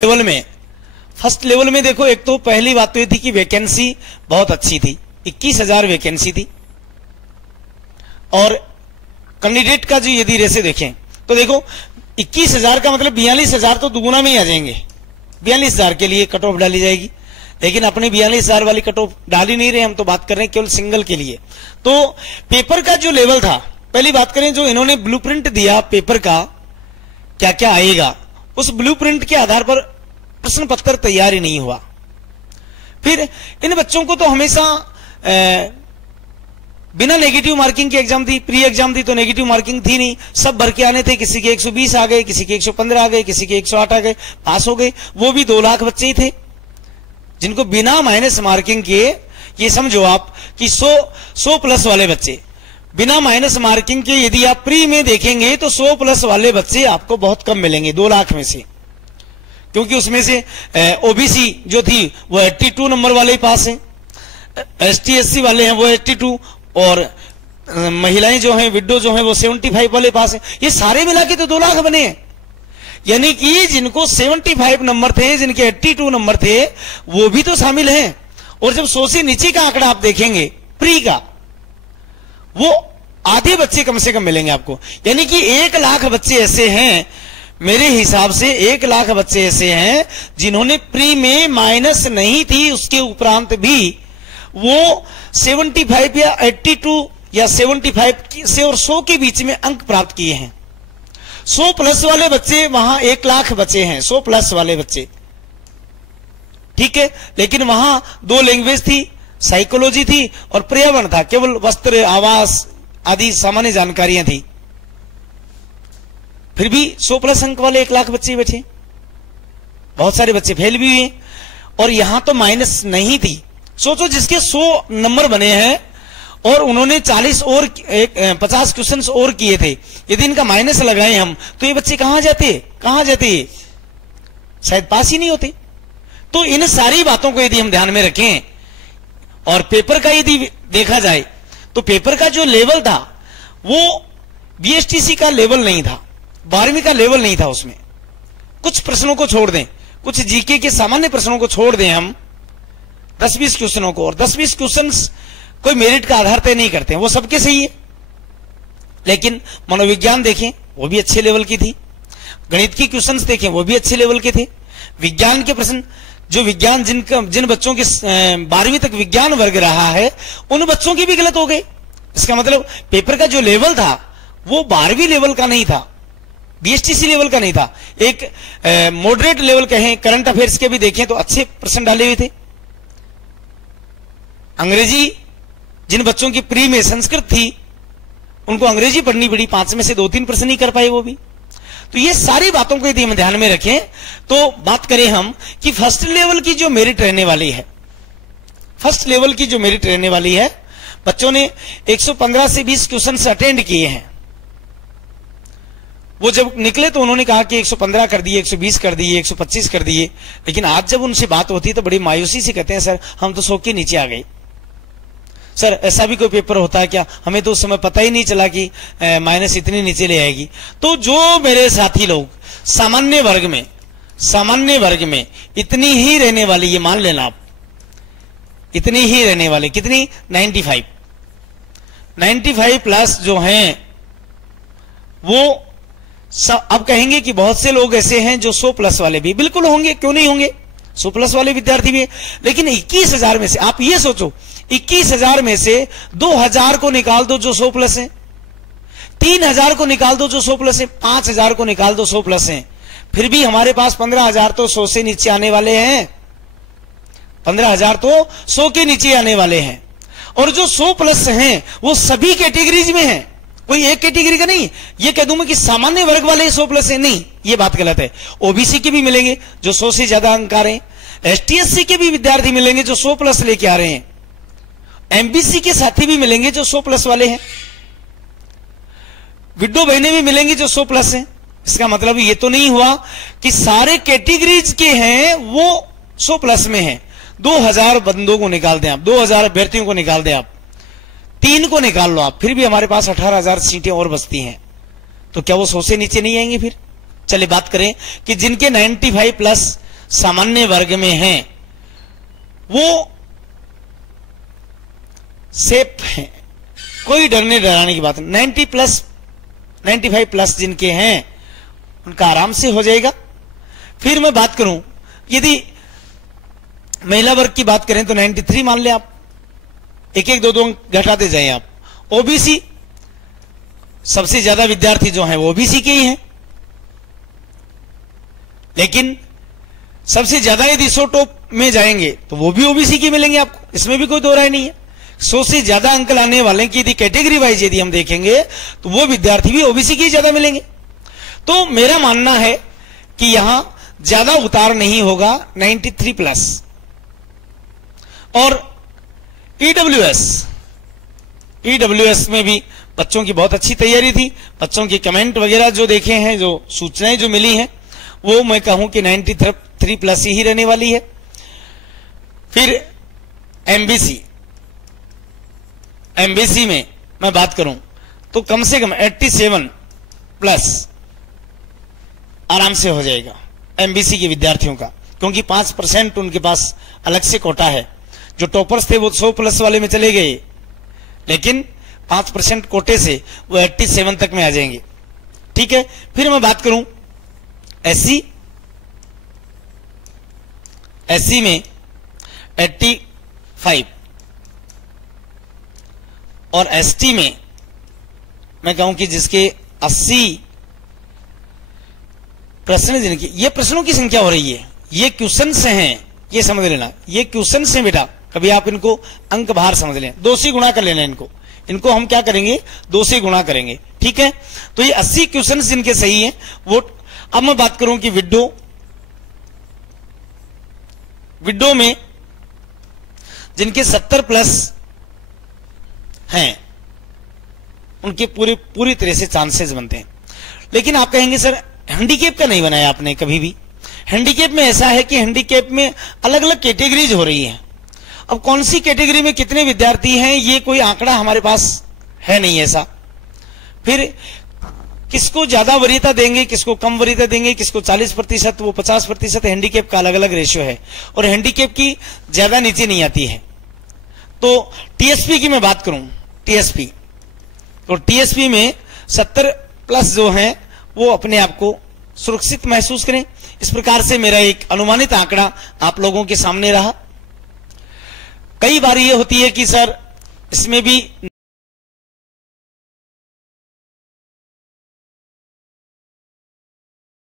Level में, first level में देखो, एक तो पहली बात तो ये थी कि वैकेंसी बहुत अच्छी थी, 21,000 वैकेंसी थी। और कैंडिडेट का जो यदि रेशो देखें तो देखो 21,000 का मतलब 42,000 तो दुगुना में ही आ जाएंगे। 42,000 के लिए कट ऑफ डाली जाएगी, लेकिन अपने 42,000 वाली कट ऑफ डाल ही नहीं रहे, हम तो बात कर रहे हैं केवल सिंगल के लिए। तो पेपर का जो लेवल था, पहली बात करें जो इन्होंने ब्लूप्रिंट दिया पेपर का क्या क्या आएगा, उस ब्लूप्रिंट के आधार पर प्रश्न पत्र तैयार ही नहीं हुआ। फिर इन बच्चों को तो हमेशा बिना नेगेटिव मार्किंग के एग्जाम दी, प्री एग्जाम दी तो नेगेटिव मार्किंग थी नहीं, सब भर के आने थे। किसी के 120 आ गए, किसी के 115 आ गए, किसी के 108 आ गए, पास हो गए। वो भी 2 लाख बच्चे ही थे जिनको बिना माइनस मार्किंग के, ये समझो आप कि 100 प्लस वाले बच्चे बिना माइनस मार्किंग के यदि आप प्री में देखेंगे तो 100 प्लस वाले बच्चे आपको बहुत कम मिलेंगे 2 लाख में से, क्योंकि उसमें से ओबीसी जो थी वो 82 नंबर वाले ही पास हैं, एसटी एससी वाले हैं वो 82, और महिलाएं जो हैं विडो जो हैं वो 75 वाले पास हैं। ये सारे मिला के तो 2 लाख बने हैं। यानी कि जिनको 75 नंबर थे, जिनके 82 नंबर थे, वो भी तो शामिल हैं। और जब 100 से नीचे का आंकड़ा आप देखेंगे प्री का, वो आधे बच्चे कम से कम मिलेंगे आपको। यानी कि 1 लाख बच्चे ऐसे हैं, मेरे हिसाब से 1 लाख बच्चे ऐसे हैं जिन्होंने प्री में माइनस नहीं थी, उसके उपरांत भी वो 75 या 82 या 75 से और 100 के बीच में अंक प्राप्त किए हैं। 100 प्लस वाले बच्चे वहां 1 लाख बचे हैं, 100 प्लस वाले बच्चे, ठीक है। लेकिन वहां 2 लैंग्वेज थी, साइकोलॉजी थी और पर्यावरण था, केवल वस्त्र आवास आदि सामान्य जानकारियां थी। फिर भी 100 प्लस अंक वाले 1 लाख बच्चे बैठे, बहुत सारे बच्चे फेल भी हुए। और यहां तो माइनस नहीं थी। सोचो जिसके 100 नंबर बने हैं और उन्होंने 40 और 50 क्वेश्चंस और किए थे, यदि इनका माइनस लगाए हम तो ये बच्चे कहां जाते, शायद पास ही नहीं होते। तो इन सारी बातों को यदि हम ध्यान में रखें और पेपर का यदि देखा जाए तो पेपर का जो लेवल था वो बीएसटीसी का लेवल नहीं था, 12वीं का लेवल नहीं था। उसमें कुछ प्रश्नों को छोड़ दें, कुछ जीके के सामान्य प्रश्नों को छोड़ दें हम, 10-20 क्वेश्चनों को, और 10-20 क्वेश्चंस कोई मेरिट का आधार तय नहीं करते हैं, वो सबके सही है। लेकिन मनोविज्ञान देखें वो भी अच्छे लेवल की थी, गणित की क्वेश्चंस देखें वो भी अच्छे लेवल के थे, विज्ञान के प्रश्न जो विज्ञान जिन बच्चों के 12वीं तक विज्ञान वर्ग रहा है उन बच्चों की भी गलत हो गई। इसका मतलब पेपर का जो लेवल था वो 12वीं लेवल का नहीं था, बीएसटीसी लेवल का नहीं था। एक मॉडरेट लेवल कहें, करंट अफेयर्स के भी देखें तो अच्छे प्रश्न डाले हुए थे। अंग्रेजी जिन बच्चों की प्री में संस्कृत थी उनको अंग्रेजी पढ़नी पड़ी, 5 में से 2-3 प्रश्न नहीं कर पाए वो भी। तो ये सारी बातों को यदि हम ध्यान में रखें तो बात करें हम कि फर्स्ट लेवल की जो मेरिट रहने वाली है, फर्स्ट लेवल की जो मेरिट रहने वाली है, बच्चों ने 115 से 20 क्वेश्चन अटेंड किए हैं। वो जब निकले तो उन्होंने कहा कि 115 कर दिए, 120 कर दिए, 125 कर दिए। लेकिन आज जब उनसे बात होती है तो बड़ी मायूसी से कहते हैं सर हम तो 100 के नीचे आ गए। सर ऐसा भी कोई पेपर होता है क्या, हमें तो उस समय पता ही नहीं चला कि माइनस इतनी नीचे ले आएगी। तो जो मेरे साथी लोग सामान्य वर्ग में इतनी ही रहने वाली, ये मान लेना आप, इतनी ही रहने वाली, कितनी, 95 प्लस जो हैं वो अब कहेंगे कि बहुत से लोग ऐसे हैं जो 100 प्लस वाले भी, बिल्कुल होंगे, क्यों नहीं होंगे, 100 प्लस वाले विद्यार्थी भी। लेकिन 21,000 में से आप ये सोचो, 21,000 में से 2,000 को निकाल दो जो 100 प्लस हैं, 3,000 को निकाल दो जो 100 प्लस हैं, 5,000 को निकाल दो 100 प्लस हैं, फिर भी हमारे पास 15,000 तो 100 से नीचे आने वाले हैं, 15,000 तो 100 के नीचे आने वाले हैं। और जो 100 प्लस हैं वो सभी कैटेगरीज में हैं, कोई एक कैटेगरी का नहीं। ये कह दूं मैं कि सामान्य वर्ग वाले 100 प्लस है, नहीं, ये बात गलत है। ओबीसी के भी मिलेंगे जो 100 से ज्यादा अंक आ रहे हैं, एसटीएससी के भी विद्यार्थी मिलेंगे जो 100 प्लस लेके आ रहे हैं, एमबीसी के साथी भी मिलेंगे जो 100 प्लस वाले हैं, विडो बहनें भी मिलेंगी जो 100 प्लस हैं। इसका मतलब ये तो नहीं हुआ कि सारे कैटेगरीज के हैं वो 100 प्लस में हैं। 2,000 बंदों को निकाल दें आप, 2,000 अभ्यर्थियों को निकाल दें आप, 3 को निकाल लो आप, फिर भी हमारे पास 18,000 सीटें और बचती हैं। तो क्या वो 100 से नीचे नहीं आएंगे फिर? चलिए बात करें कि जिनके 95 प्लस सामान्य वर्ग में हैं वो सेफ हैं, कोई डरने डराने की बात नहीं। 90 प्लस 95 प्लस जिनके हैं उनका आराम से हो जाएगा। फिर मैं बात करूं, यदि महिला वर्ग की बात करें तो 93 मान ले आप, एक एक दो दो अंक घटाते जाएं आप। ओबीसी सबसे ज्यादा विद्यार्थी जो हैं वो ओबीसी के ही हैं, लेकिन सबसे ज्यादा यदि 100 टॉप में जाएंगे तो वो भी ओबीसी के मिलेंगे आपको, इसमें भी कोई दो राय नहीं है। 100 से ज्यादा अंक लाने वाले की यदि कैटेगरी वाइज यदि हम देखेंगे तो वो विद्यार्थी भी ओबीसी के ही ज्यादा मिलेंगे। तो मेरा मानना है कि यहां ज्यादा उतार नहीं होगा 93 प्लस। और ईडब्ल्यूएस में भी बच्चों की बहुत अच्छी तैयारी थी, बच्चों के कमेंट वगैरह जो देखे हैं, जो सूचनाएं जो मिली हैं, वो मैं कहूं कि 93 प्लस ही रहने वाली है। फिर एमबीसी में मैं बात करूं तो कम से कम 87 प्लस आराम से हो जाएगा एमबीसी के विद्यार्थियों का, क्योंकि 5% उनके पास अलग से कोटा है। जो टॉपर्स थे वो 100 प्लस वाले में चले गए, लेकिन 5% कोटे से वो 87 तक में आ जाएंगे। ठीक है। फिर मैं बात करूं एससी में 85 और एसटी में मैं कहूं कि जिसके 80 प्रश्न, जिनकी ये प्रश्नों की संख्या हो रही है, ये क्वेश्चंस हैं, ये समझ लेना, ये क्वेश्चंस हैं बेटा। कभी आप इनको अंक बाहर समझ लें, 2 से गुणा कर लेना इनको हम क्या करेंगे, 2 से गुणा करेंगे। ठीक है। तो ये 80 क्वेश्चंस जिनके सही हैं वो। अब मैं बात करूं कि विडो में जिनके 70 प्लस हैं उनके पूरी तरह से चांसेस बनते हैं। लेकिन आप कहेंगे सर हैंडीकेप का नहीं बनाया आपने कभी भी। हैंडीकेप में ऐसा है कि हैंडीकेप में अलग अलग कैटेगरीज हो रही हैं। अब कौन सी कैटेगरी में कितने विद्यार्थी हैं ये कोई आंकड़ा हमारे पास है नहीं ऐसा। फिर किसको ज्यादा वरीयता देंगे, किसको कम वरीयता देंगे, किसको 40%, वो 50%, हैंडीकेप का अलग अलग रेशियो है और हैंडीकेप की ज्यादा नीचे नहीं आती है। तो टीएसपी की मैं बात करूं, तो टीएसपी में 70 प्लस जो हैं वो अपने आप को सुरक्षित महसूस करें। इस प्रकार से मेरा एक अनुमानित आंकड़ा आप लोगों के सामने रहा। कई बार ये होती है कि सर इसमें भी